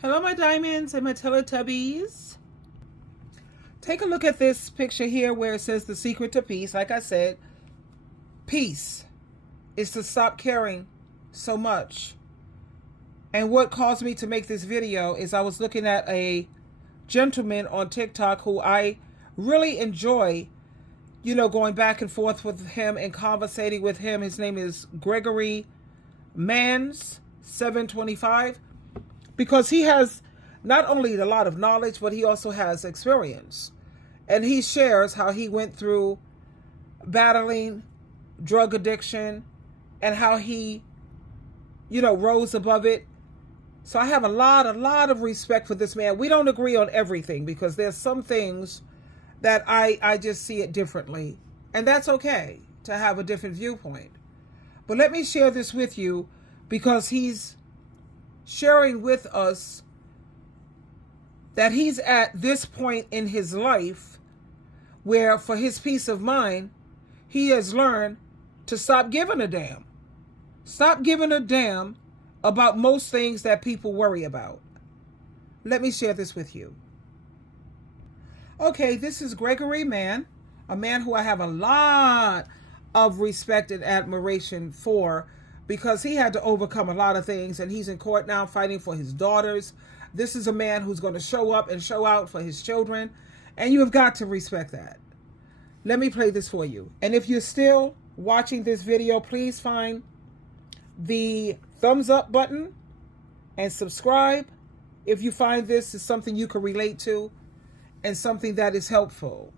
Hello, my diamonds and my Teletubbies. Take a look at this picture here where it says the secret to peace. Like I said, peace is to stop caring so much. And what caused me to make this video is I was looking at a gentleman on TikTok who I really enjoy, going back and forth with him and conversating with him. His name is Gregory Mans 725. Because he has not only a lot of knowledge, but he also has experience. And he shares how he went through battling drug addiction and how he, rose above it. So I have a lot of respect for this man. We don't agree on everything because there's some things that I just see it differently. And that's okay to have a different viewpoint. But let me share this with you because he's sharing with us that he's at this point in his life where for his peace of mind, he has learned to stop giving a damn. Stop giving a damn about most things that people worry about. Let me share this with you. Okay, this is Gregory Mann, a man who I have a lot of respect and admiration for, because he had to overcome a lot of things, and he's in court now fighting for his daughters. This is a man who's going to show up and show out for his children, and you have got to respect that. Let me play this for you. And if you're still watching this video, please find the thumbs up button and subscribe if you find this is something you can relate to and something that is helpful.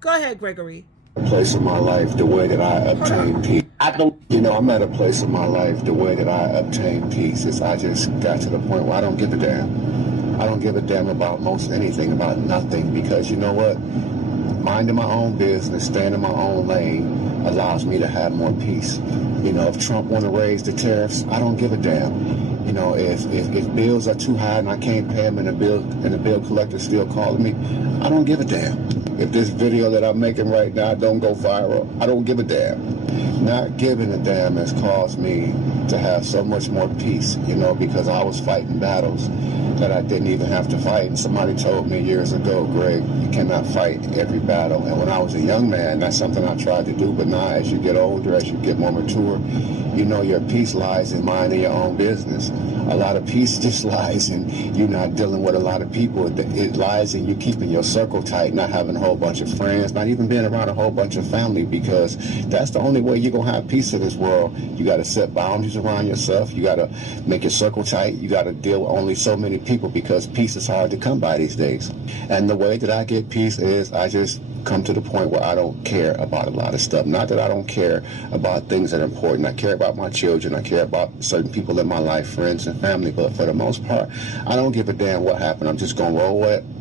Go ahead, Gregory. Place in my life the way that I obtain peace. I'm at a place in my life the way that I obtain peace is I just got to the point where I don't give a damn. I don't give a damn about most anything, about nothing, because you know what? Minding my own business, staying in my own lane allows me to have more peace. If Trump want to raise the tariffs, I don't give a damn. If bills are too high and I can't pay them and the bill collector still calling me, I don't give a damn. If this video that I'm making right now don't go viral, I don't give a damn. Not giving a damn has caused me to have so much more peace, because I was fighting battles that I didn't even have to fight. And somebody told me years ago, Greg, you cannot fight every battle. And when I was a young man, that's something I tried to do. But now as you get older, as you get more mature, your peace lies in minding your own business. A lot of peace just lies in you not dealing with a lot of people. It lies in you keeping your circle tight, not having a whole bunch of friends, not even being around a whole bunch of family, because that's the only way you're going to have peace in this world. You got to set boundaries around yourself. You got to make your circle tight. You got to deal with only so many people, because peace is hard to come by these days. And the way that I get peace is I just come to the point where I don't care about a lot of stuff. Not that I don't care about things that are important. I care about my children. I care about certain people in my life, friends and family. But for the most part, I don't give a damn what happened. I'm just going to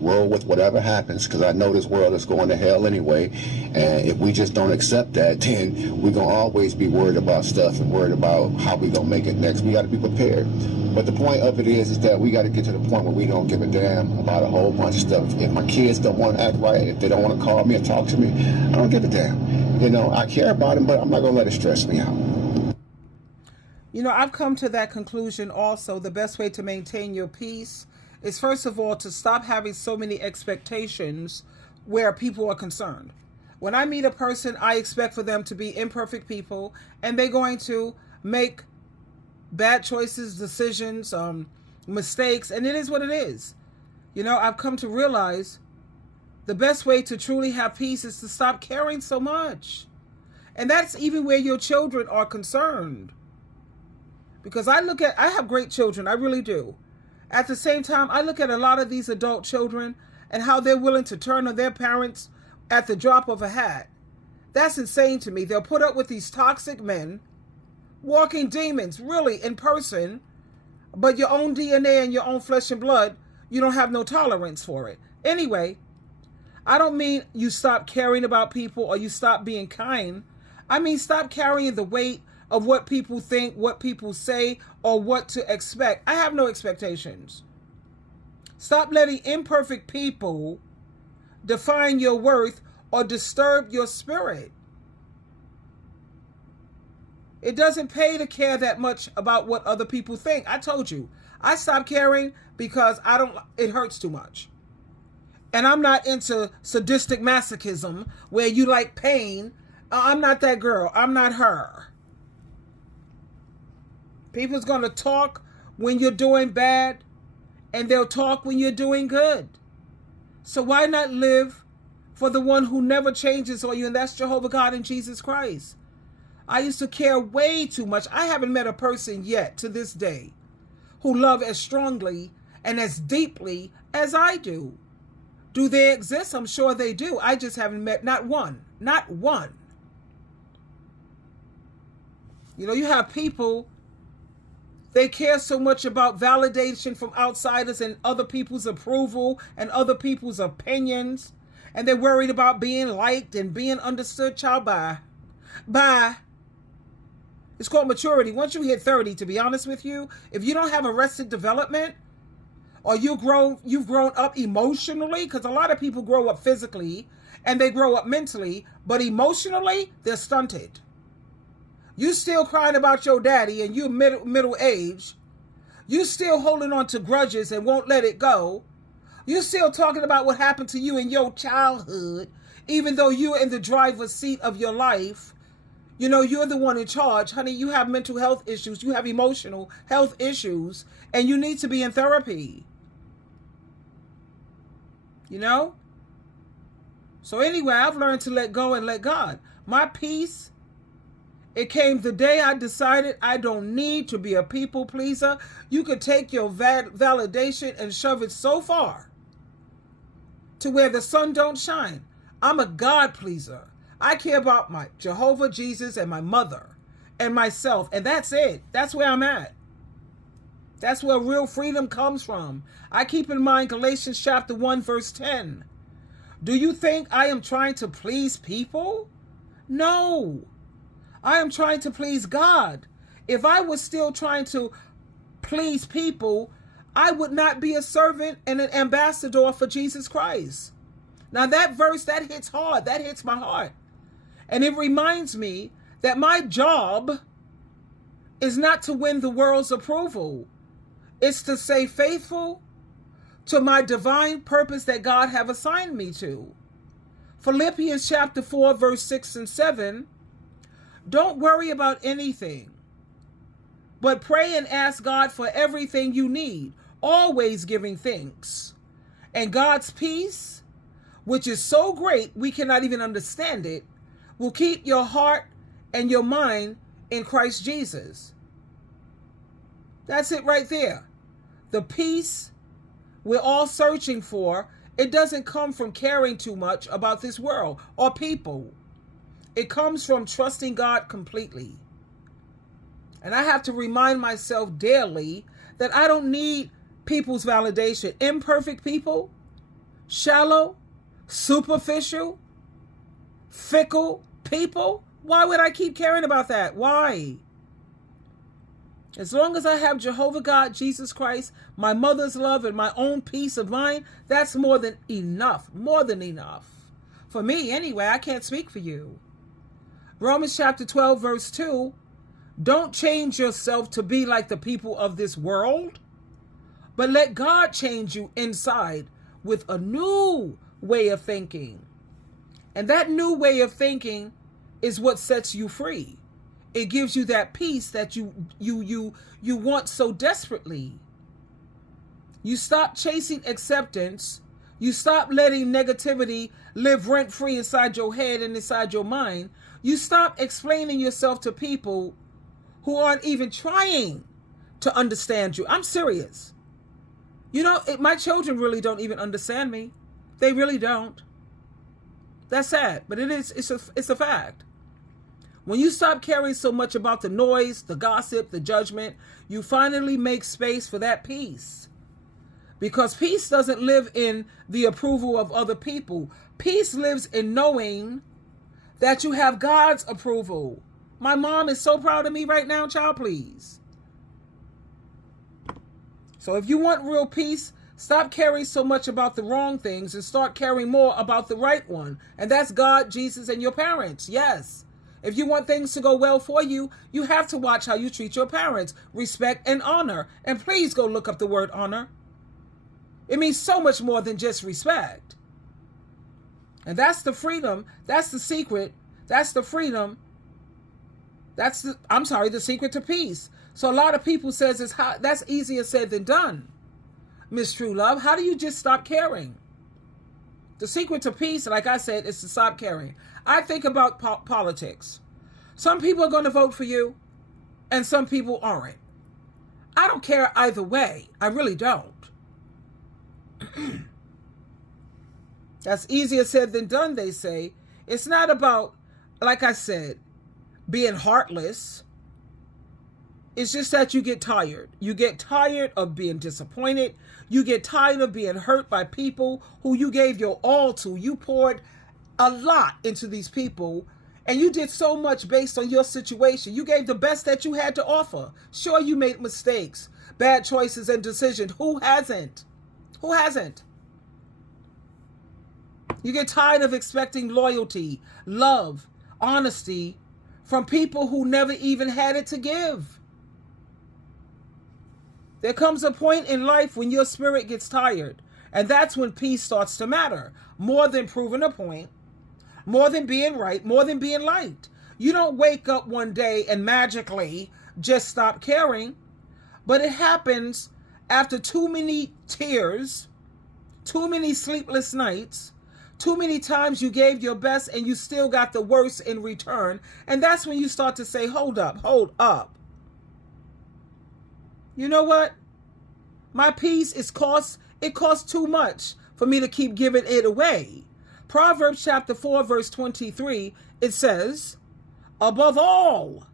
roll with whatever happens, because I know this world is going to hell anyway. And if we just don't accept that, then we're going to always be worried about stuff and worried about how we're going to make it next. We got to be prepared. But the point of it is that we got to get to the point where we don't give a damn about a whole bunch of stuff. If my kids don't want to act right, if they don't want to call me and talk to me, I don't give a damn. I care about them, but I'm not going to let it stress me out. I've come to that conclusion also. The best way to maintain your peace is, first of all, to stop having so many expectations where people are concerned. When I meet a person, I expect for them to be imperfect people, and they're going to make bad choices, decisions, mistakes, and it is what it is. I've come to realize the best way to truly have peace is to stop caring so much. And that's even where your children are concerned. Because I have great children, I really do. At the same time, I look at a lot of these adult children and how they're willing to turn on their parents at the drop of a hat. That's insane to me. They'll put up with these toxic men, walking demons, really, in person, but your own DNA and your own flesh and blood, you don't have no tolerance for it. Anyway, I don't mean you stop caring about people or you stop being kind. I mean, stop carrying the weight of what people think, what people say, or what to expect. I have no expectations. Stop letting imperfect people define your worth or disturb your spirit. It doesn't pay to care that much about what other people think. I told you, I stopped caring because it hurts too much. And I'm not into sadistic masochism where you like pain. I'm not that girl. I'm not her. People's going to talk when you're doing bad, and they'll talk when you're doing good. So why not live for the one who never changes on you, and that's Jehovah God and Jesus Christ? I used to care way too much. I haven't met a person yet to this day who love as strongly and as deeply as I do. Do they exist? I'm sure they do. I just haven't met not one. Not one. You know, you have people, they care so much about validation from outsiders and other people's approval and other people's opinions. And they're worried about being liked and being understood. Child, bye. Bye. It's called maturity. Once you hit 30, to be honest with you, if you don't have arrested development, or you've grown up emotionally, because a lot of people grow up physically and they grow up mentally, but emotionally, they're stunted. You still crying about your daddy and you're middle age. You still holding on to grudges and won't let it go. You still talking about what happened to you in your childhood, even though you're in the driver's seat of your life. You know, you're the one in charge. Honey, you have mental health issues. You have emotional health issues, and you need to be in therapy. You know? So anyway, I've learned to let go and let God. My peace, it came the day I decided I don't need to be a people pleaser. You could take your validation and shove it so far to where the sun don't shine. I'm a God pleaser. I care about my Jehovah, Jesus, and my mother and myself. And that's it. That's where I'm at. That's where real freedom comes from. I keep in mind Galatians chapter 1, verse 10. Do you think I am trying to please people? No. I am trying to please God. If I was still trying to please people, I would not be a servant and an ambassador for Jesus Christ. Now that verse, that hits hard. That hits my heart. And it reminds me that my job is not to win the world's approval. It's to stay faithful to my divine purpose that God have assigned me to. Philippians chapter 4, verse 6 and 7. Don't worry about anything, but pray and ask God for everything you need, always giving thanks. And God's peace, which is so great we cannot even understand it, will keep your heart and your mind in Christ Jesus. That's it right there. The peace we're all searching for, it doesn't come from caring too much about this world or people. It comes from trusting God completely. And I have to remind myself daily that I don't need people's validation. Imperfect people, shallow, superficial, fickle people. Why would I keep caring about that? Why? As long as I have Jehovah God, Jesus Christ, my mother's love, and my own peace of mind, that's more than enough. More than enough. For me, anyway. I can't speak for you. Romans chapter 12, verse 2. Don't change yourself to be like the people of this world, but let God change you inside with a new way of thinking. And that new way of thinking is what sets you free. It gives you that peace that you want so desperately. You stop chasing acceptance. You stop letting negativity live rent-free inside your head and inside your mind. You stop explaining yourself to people who aren't even trying to understand you. I'm serious. You know, my children really don't even understand me. They really don't. That's sad, but it's a fact. When you stop caring so much about the noise, the gossip, the judgment, you finally make space for that peace. Because peace doesn't live in the approval of other people. Peace lives in knowing that you have God's approval. My mom is so proud of me right now, child, please. So if you want real peace, stop caring so much about the wrong things and start caring more about the right one. And that's God, Jesus, and your parents. Yes. If you want things to go well for you, you have to watch how you treat your parents. Respect and honor. And please go look up the word honor. It means so much more than just respect. And that's the freedom. That's the secret. That's the freedom. The secret to peace. So a lot of people says that's easier said than done. Miss True Love, how do you just stop caring? The secret to peace, like I said, is to stop caring. I think about politics. Some people are going to vote for you, and some people aren't. I don't care either way. I really don't. That's easier said than done, they say. It's not about, like I said, being heartless. It's just that you get tired. You get tired of being disappointed. You get tired of being hurt by people who you gave your all to. You poured a lot into these people, and you did so much based on your situation. You gave the best that you had to offer. Sure, you made mistakes, bad choices and decisions. Who hasn't? Who hasn't? You get tired of expecting loyalty, love, honesty from people who never even had it to give. There comes a point in life when your spirit gets tired, and that's when peace starts to matter, more than proving a point, more than being right, more than being liked. You don't wake up one day and magically just stop caring, but it happens after too many tears, too many sleepless nights, too many times you gave your best and you still got the worst in return, and that's when you start to say, hold up. You know what? My peace costs too much for me to keep giving it away. Proverbs chapter 4, verse 23, it says, above all,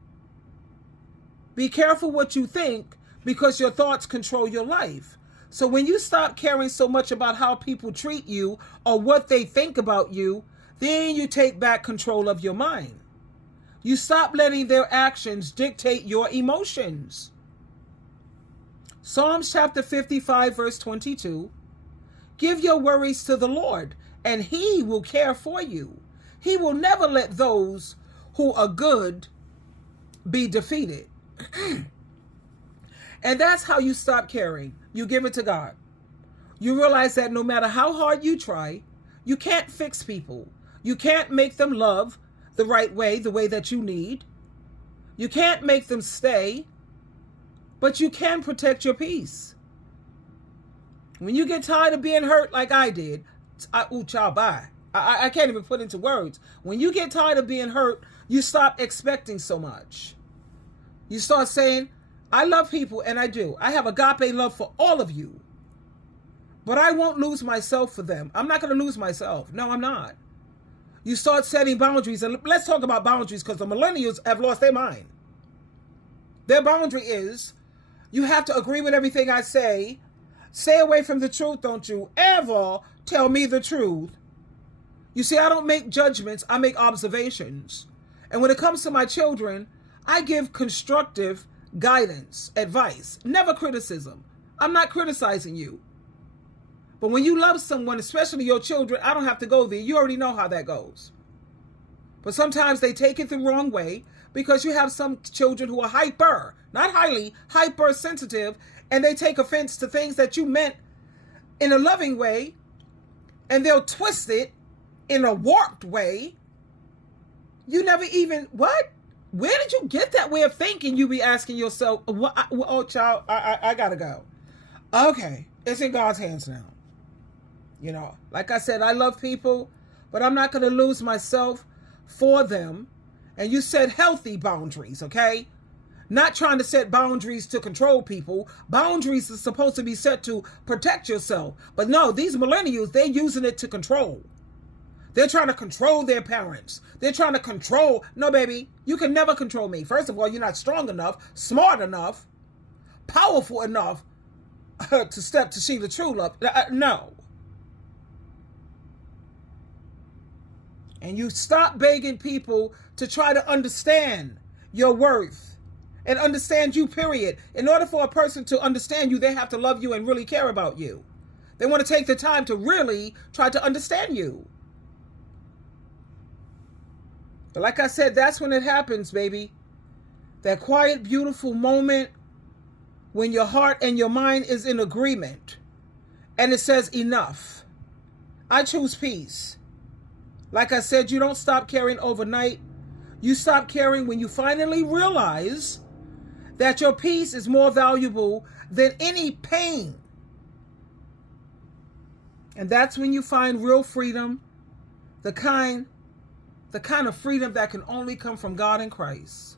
be careful what you think, because your thoughts control your life. So when you stop caring so much about how people treat you or what they think about you, then you take back control of your mind. You stop letting their actions dictate your emotions. Psalms chapter 55, verse 22, give your worries to the Lord, and he will care for you. He will never let those who are good be defeated. And that's how you stop caring. You give it to God. You realize that no matter how hard you try, you can't fix people. You can't make them love the right way, the way that you need. You can't make them stay, but you can protect your peace. When you get tired of being hurt like I did, I can't even put into words. When you get tired of being hurt, you stop expecting so much. You start saying, I love people, and I do. I have agape love for all of you. But I won't lose myself for them. I'm not going to lose myself. No, I'm not. You start setting boundaries. And let's talk about boundaries, because the millennials have lost their mind. Their boundary is, you have to agree with everything I say. Stay away from the truth. Don't you ever tell me the truth. You see, I don't make judgments. I make observations. And when it comes to my children, I give constructive guidance, advice, never criticism. I'm not criticizing you. But when you love someone, especially your children, I don't have to go there. You already know how that goes. But sometimes they take it the wrong way, because you have some children who are hyper, not highly, hypersensitive, and they take offense to things that you meant in a loving way, and they'll twist it in a warped way. You never even, what? Where did you get that way of thinking? You be asking yourself, oh, child, I gotta go. Okay, it's in God's hands now. You know, like I said, I love people, but I'm not going to lose myself for them. And you set healthy boundaries, okay? Not trying to set boundaries to control people. Boundaries are supposed to be set to protect yourself. But no, these millennials, they're using it to control. They're trying to control their parents. They're trying to control. No, baby, you can never control me. First of all, you're not strong enough, smart enough, powerful enough to step to SheilaTruelove. No. And you stop begging people to try to understand your worth and understand you, period. In order for a person to understand you, they have to love you and really care about you. They want to take the time to really try to understand you. But like I said, that's when it happens, baby. That quiet, beautiful moment when your heart and your mind is in agreement. And it says enough. I choose peace. Like I said, you don't stop caring overnight. You stop caring when you finally realize that your peace is more valuable than any pain. And that's when you find real freedom, the kind of freedom that can only come from God and Christ.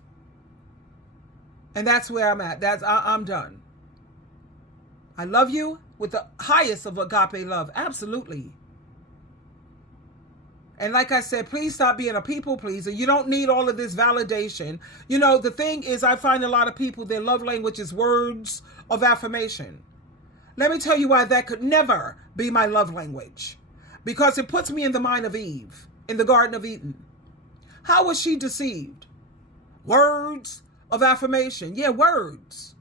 And that's where I'm at. I'm done. I love you with the highest of agape love. Absolutely. And like I said, please stop being a people pleaser. You don't need all of this validation. You know, the thing is, I find a lot of people, their love language is words of affirmation. Let me tell you why that could never be my love language. Because it puts me in the mind of Eve, in the Garden of Eden. How was she deceived? Words of affirmation. Yeah, words.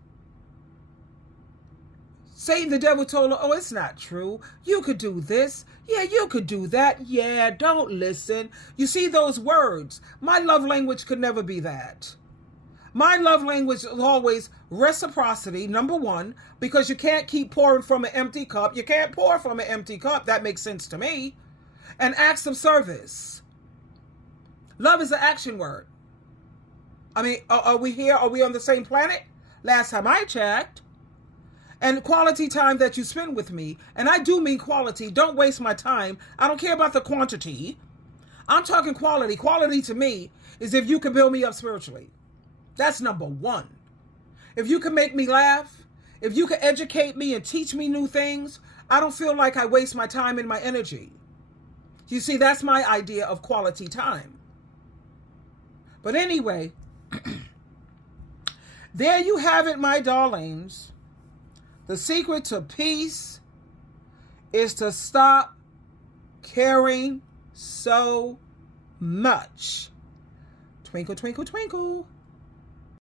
Satan, the devil, told her, oh, it's not true. You could do this. Yeah, you could do that. Yeah, don't listen. You see those words? My love language could never be that. My love language is always reciprocity, number one, because you can't keep pouring from an empty cup. You can't pour from an empty cup. That makes sense to me. And acts of service. Love is an action word. I mean, are we here? Are we on the same planet? Last time I checked. And quality time that you spend with me. And I do mean quality. Don't waste my time. I don't care about the quantity. I'm talking quality. Quality to me is if you can build me up spiritually. That's number one. If you can make me laugh, if you can educate me and teach me new things, I don't feel like I waste my time and my energy. You see, that's my idea of quality time. But anyway, there you have it, my darlings. The secret to peace is to stop caring so much. Twinkle, twinkle, twinkle.